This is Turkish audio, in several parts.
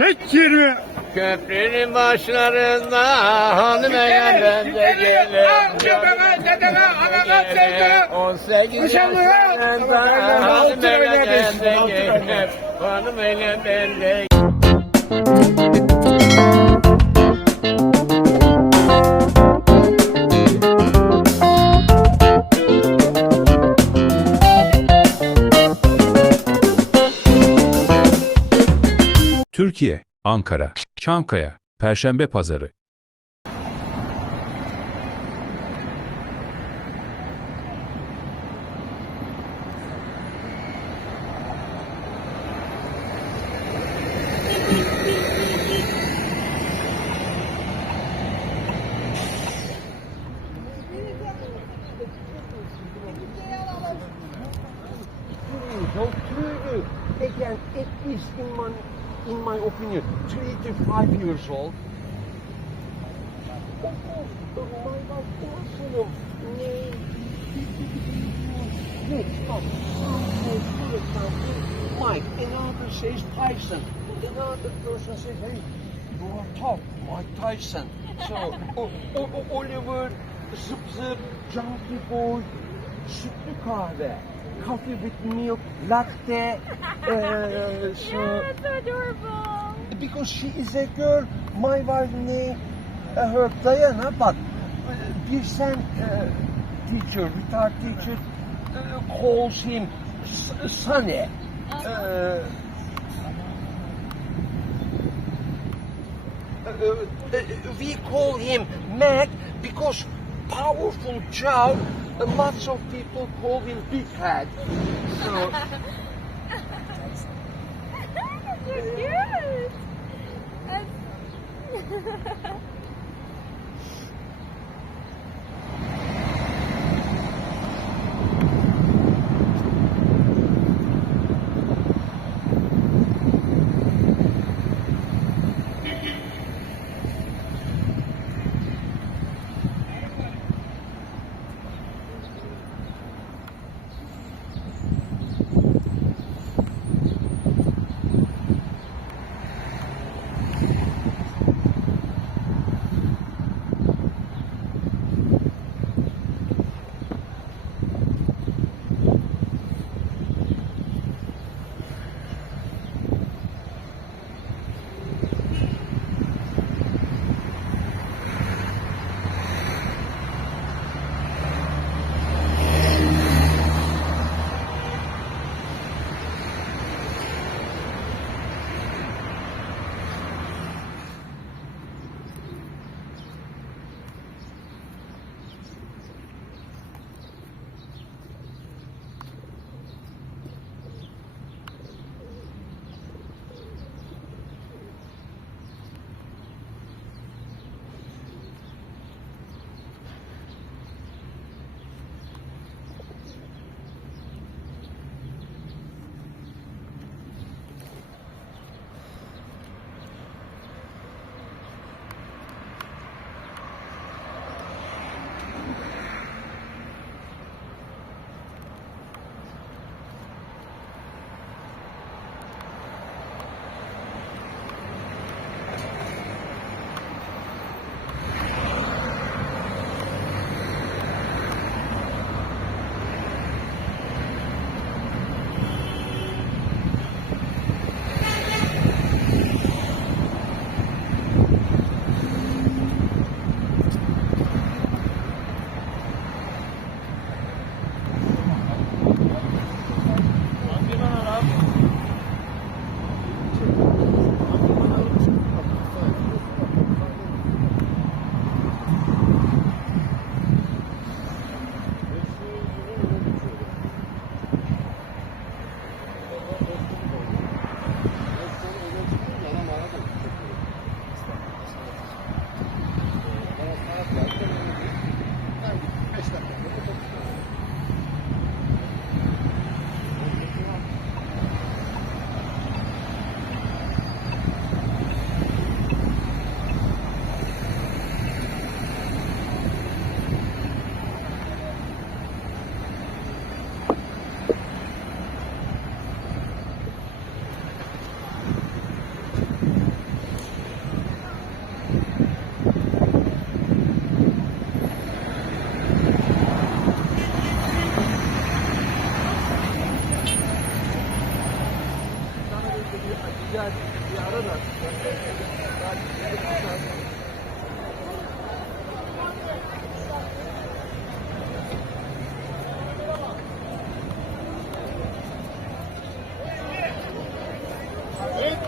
Çek 20. Köprünün başlarında hanımefendi de gelir. Dedeme, anama sevdim. 18 yaşlarında hanımefendi de gelir. Hanımefendi de Türkiye, Ankara, Çankaya, Perşembe Pazarı. Don't true again, at least in my opinion, 3 to 5 years old. My wife Mike, another says Tyson, another person says, hey, you are tough, Mike Tyson. So, Oliver, Zip Zip, Junkie Boy, sütlü kahve, coffee with milk, latte. So, That's adorable. because she is a girl, my wife name her Diana, but bir sen teacher, retired teacher, calls him Sunny. We call him Mac because powerful child. Lots of people call him Big Head. So, You're cute. That's... Evet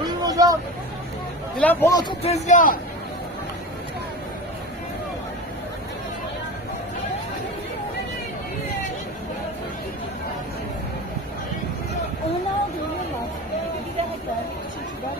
buyurun hocam. Dilan Polat'ın tezgahı. Onu aldı, yiyorlar. Bir daha gel. Çünkü ben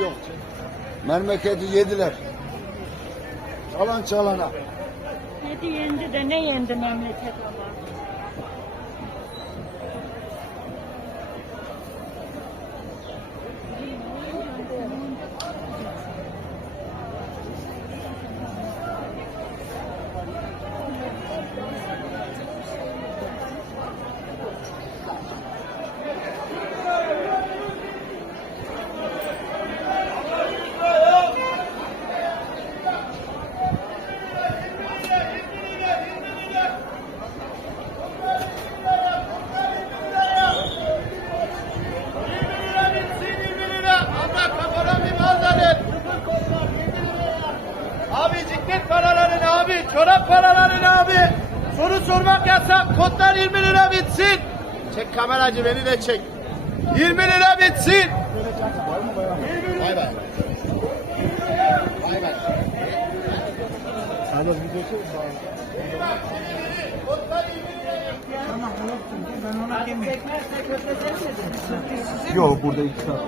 Yok. Memleketi yediler. Çalan çalana. Hadi yendi de ne yendi memleket ama. Abi ciklet paraların abi, çorap paraların abi. Soru sormak yasak, kodlar 20 lira bitsin. Çek kameracı beni de çek. 20 lira bitsin. Bay bay. Bay bay. Yok burada iki saat.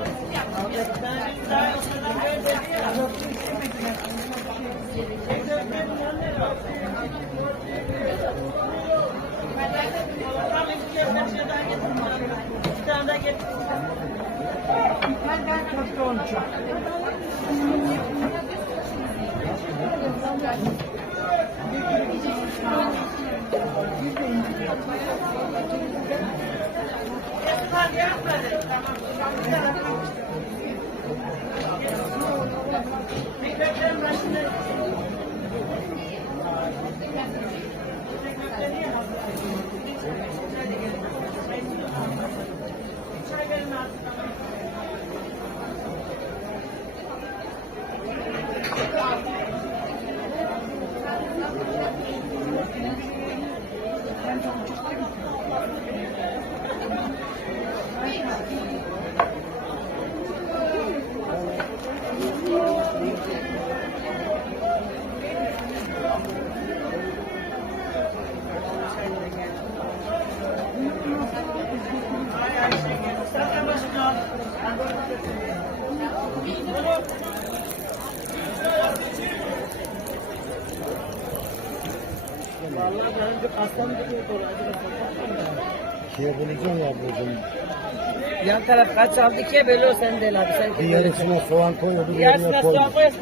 Yan taraf kaç aldı ikiye bölüyor sen de abi. Sen Bir yarısına soğan koy, öbür yarısına yarısına koy. soğan koyasın.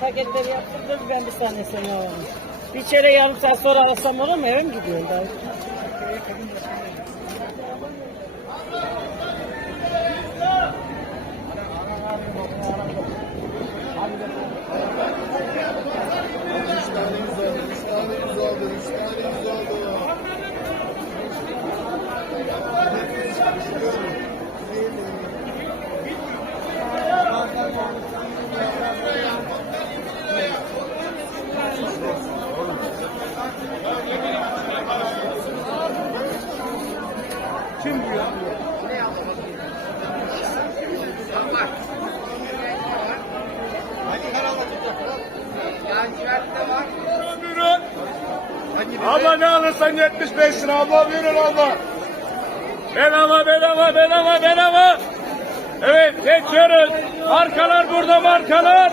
Paketleri yaptırdım ben bir tanesini alalım. Bir çere yarım saat sonra alsam olur mu? Eve mi gidiyorsun daha? Abla ne alırsan 75 lira abla buyurun abla. Bedava, bedava, bedava, bedava. Evet, geçiyoruz. Markalar burada, markalar.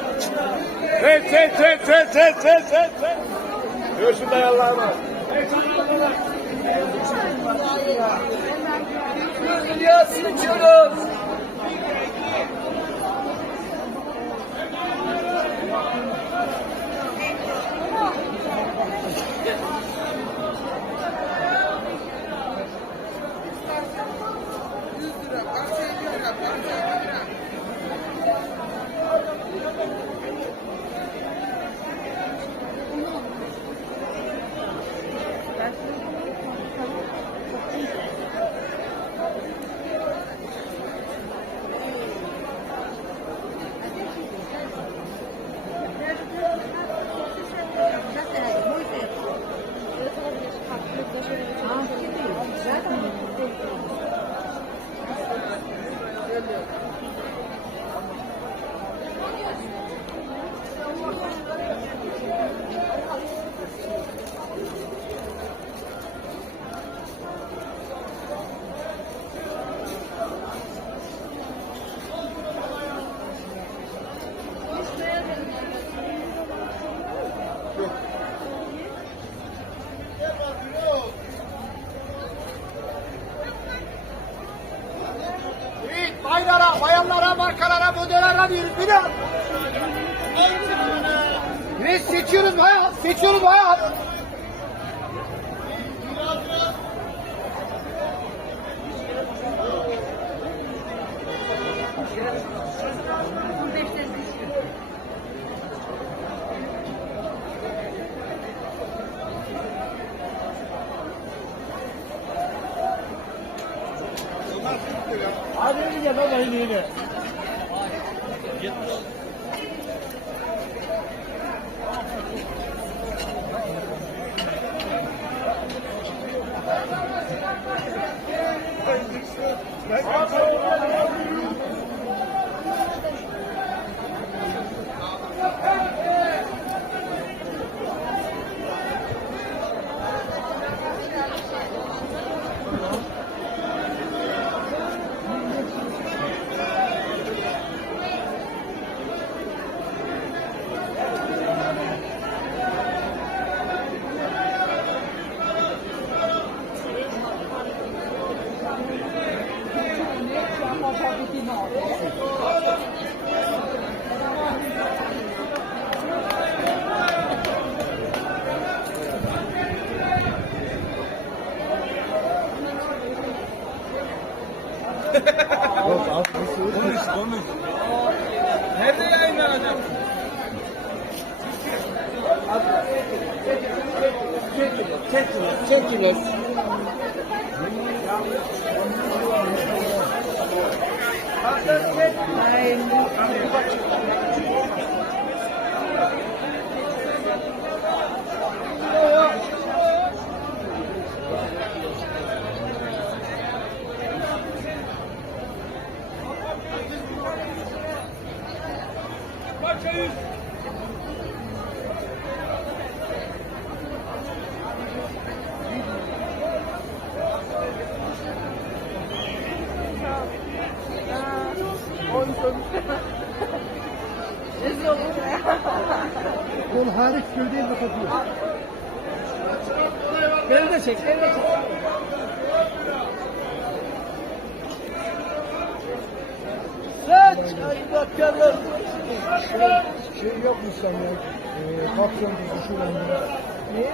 Set. Görsün de Allah'ıma. Dünyasını içiyoruz. bayanlara, markalara, modellara diyoruz. Bir de. Ve seçiyoruz bayağı, seçiyoruz bayağı. Hadi gel baba yine. Nerede yayınlanacak? Çekiniz. Kol hariç gövdeyi kapatıyor. Beni de çek, beni de çek. Seç, hadi bakalım. Şey yapmış sen ya. Kapsam bizi şu anda. Niye?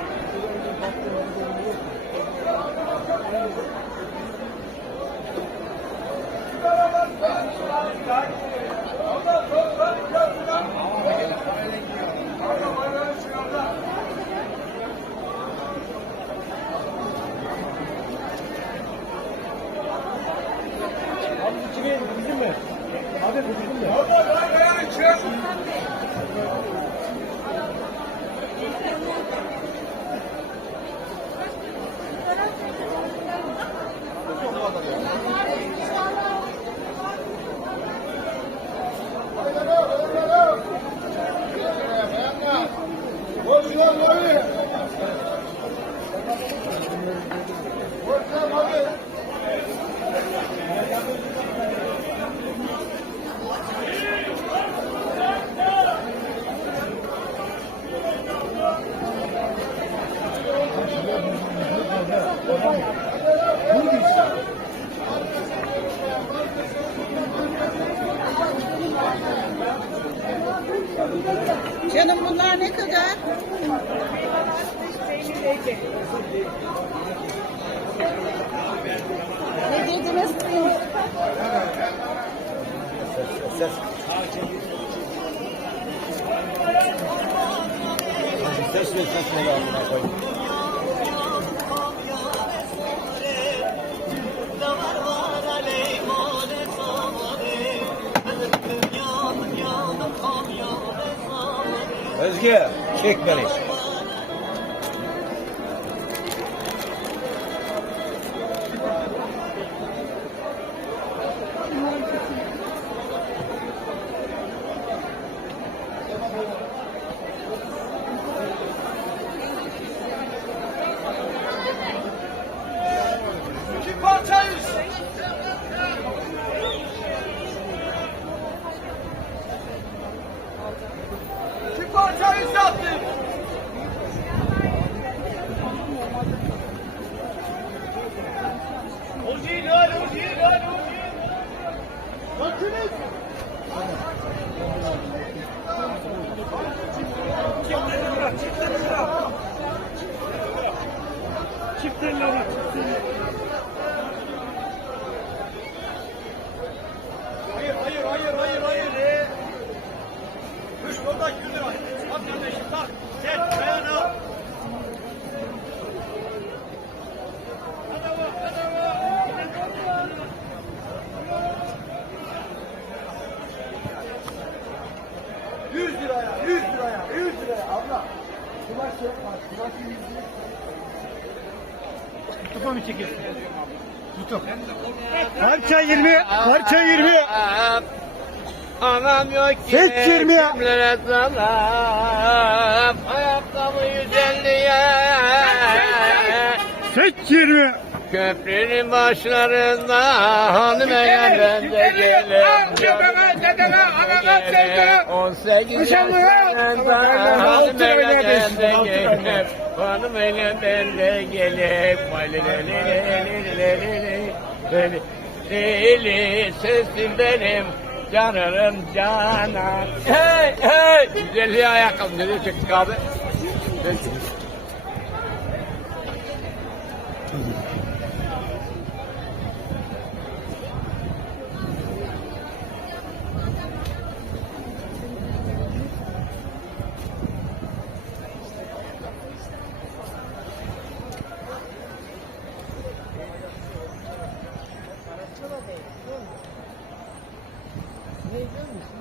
Abi içine bizim mi? Abi bu bizim mi? Canım bunlar ne kadar? Ne dediniz? Ses ver amına koyayım. Özge, çek beni. İki parçayız. İki parçayız yaptık. Hayır. Üç yolda 100 lira. At kardeşim tak. Sen ayağını. Yüz liraya abla. Kumaş yok bak. Kumaş 100 lira. Tutupa mı çekiyorsun? Tutup. Parça 20. Parça 20. Anam yok ki Seç 20 ya. kimlere zalam. Ayakkabı 150'ye. Seç 20. Köprünün başlarında hanımeye ben de gelin. Dedeme, anama sevdim. 18 yaşlarında hanımeye ben de gelin. Hanımeye ben de gelin. Lili sesim benim. Canarım canan. Hey. Güzelliği ayakkabı. Nereye çektik abi? Ne biliyor musun?